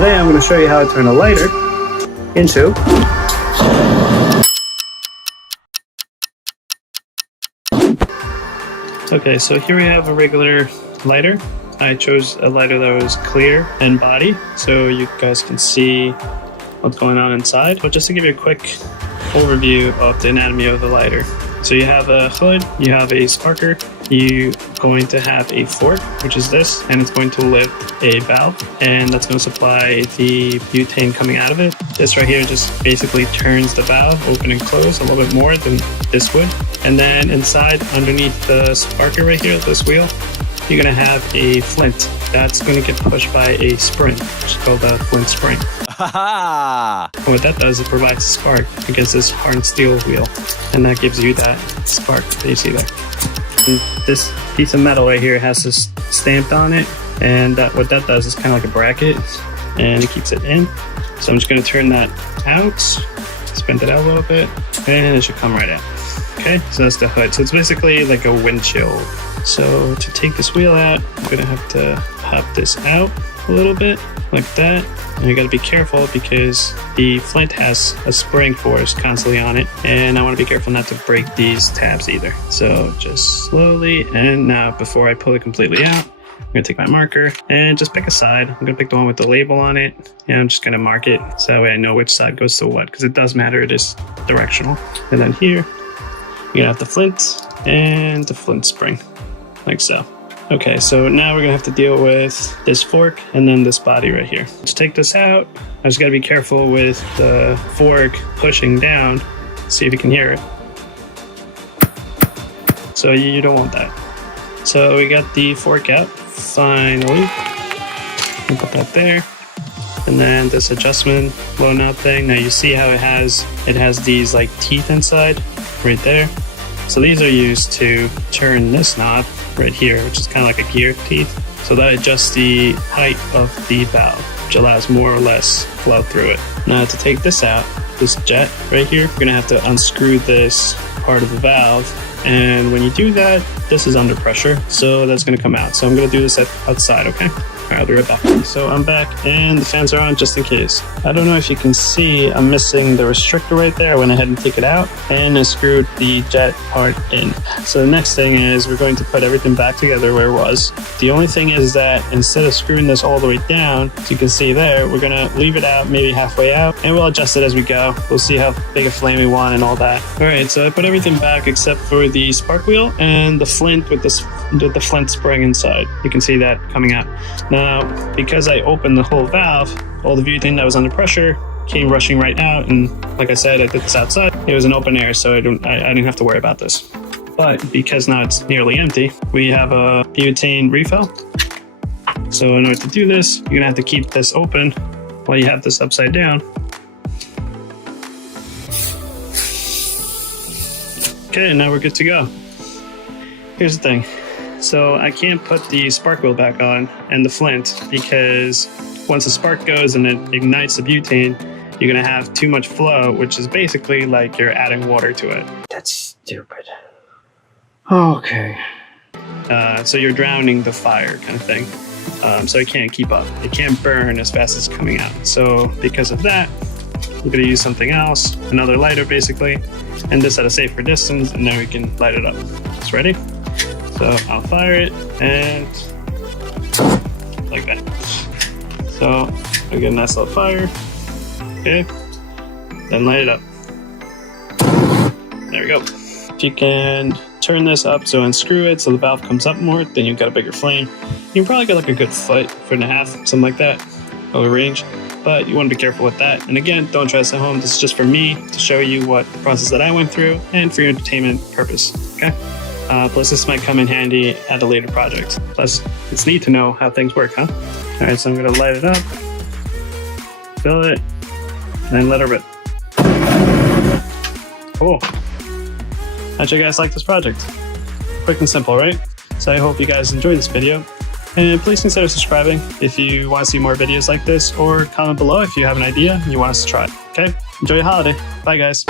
Today I'm going to show you how to turn a lighter into okay, so here we have a regular lighter. I chose a lighter that was clear in body so you guys can see what's going on inside. But just to give you a quick overview of the anatomy of the lighter. So you have a hood, you have a sparker, you're going to have a fork, which is this, and it's going to lift a valve, and that's going to supply the butane coming out of it. This right here just basically turns the valve open and close a little bit more than this would. And then inside, underneath the sparker right here, this wheel, you're going to have a flint. That's going to get pushed by a spring, which is called the flint spring. And what that does, it provides a spark against this hardened steel wheel, and that gives you that spark that you see there. And this piece of metal right here has this stamped on it, and what that does is kind of like a bracket, and it keeps it in. So I'm just going to turn that out, spin it out a little bit, and it should come right out. Okay, so that's the hood. So it's basically like a windshield. So to take this wheel out, I'm going to have to pop this out a little bit, like that. And you got to be careful because the flint has a spring force constantly on it, and I want to be careful not to break these tabs either. So just slowly, and now before I pull it completely out, I'm going to take my marker and just pick a side. I'm going to pick the one with the label on it, and I'm just going to mark it so that way I know which side goes to what, because it does matter, it is directional. And then here, you have the flint and the flint spring, like so. Okay, so now we're gonna have to deal with this fork and then this body right here. To take this out, I just gotta be careful with the fork pushing down. See if you can hear it. So you don't want that. So we got the fork out, finally. I'll put that there. And then this adjustment low knob thing. Now you see how it has these like teeth inside, right there. So these are used to turn this knob right here, which is kind of like a gear teeth. So that adjusts the height of the valve, which allows more or less flow through it. Now to take this out, this jet right here, you're gonna have to unscrew this part of the valve. And when you do that, this is under pressure, so that's gonna come out. So I'm gonna do this outside, okay? All right, I'll be right back. So I'm back and the fans are on just in case. I don't know if you can see, I'm missing the restrictor right there. I went ahead and took it out and I screwed the jet part in. So the next thing is we're going to put everything back together where it was. The only thing is that instead of screwing this all the way down, as you can see there, we're gonna leave it out maybe halfway out and we'll adjust it as we go. We'll see how big a flame we want and all that. All right, so I put everything back except for the spark wheel and the flint with the flint spring inside. You can see that coming out. Now, because I opened the whole valve, all the butane that was under pressure came rushing right out, and like I said, I did this outside. It was an open air, so I didn't have to worry about this. But because now it's nearly empty, we have a butane refill. So in order to do this, you're gonna have to keep this open while you have this upside down. Okay, now we're good to go. Here's the thing. So I can't put the spark wheel back on and the flint because once the spark goes and it ignites the butane, you're gonna have too much flow, which is basically like you're adding water to it. That's stupid. Okay. So you're drowning the fire kind of thing. So it can't keep up. It can't burn as fast as it's coming out. So because of that, we're gonna use something else, another lighter basically, and this at a safer distance, and then we can light it up. It's ready? So I'll fire it and like that. So I get a nice little fire. Okay, then light it up. There we go. If you can turn this up, so unscrew it so the valve comes up more, then you've got a bigger flame. You can probably get like a good foot and a half, something like that, over range. But you want to be careful with that. And again, don't try this at home. This is just for me to show you what process that I went through and for your entertainment purpose. Okay. Plus this might come in handy at a later project. Plus it's neat to know how things work, huh? All right, so I'm gonna light it up, fill it, and then let it rip. Cool. How'd you guys like this project? Quick and simple, right? So I hope you guys enjoyed this video. And please consider subscribing if you want to see more videos like this, or comment below if you have an idea and you want us to try it. Okay? Enjoy your holiday. Bye guys.